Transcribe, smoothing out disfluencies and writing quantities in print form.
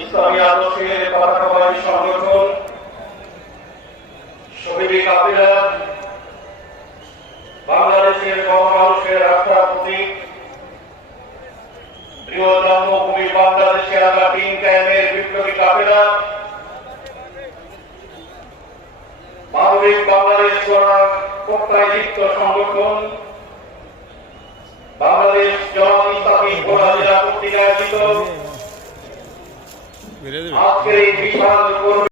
ইসলামী আদর্শের পতাকাবাহী সংগঠন শহীদ কাফেলা বাংলাদেশের গণমানুষের আস্থার প্রতীক বৃহত্তম ভূমি বাংলাদেশে আমরা দিন কায়েমের বিপ্লবী কাফেলা মানবিক বাংলাদেশ গড়ার প্রত্যয় লিপ্ত সংগঠন বাংলাদেশ জন ইসলামী ভোলা জেলা কর্তৃক আয়োজিত আজকের এই বিশাল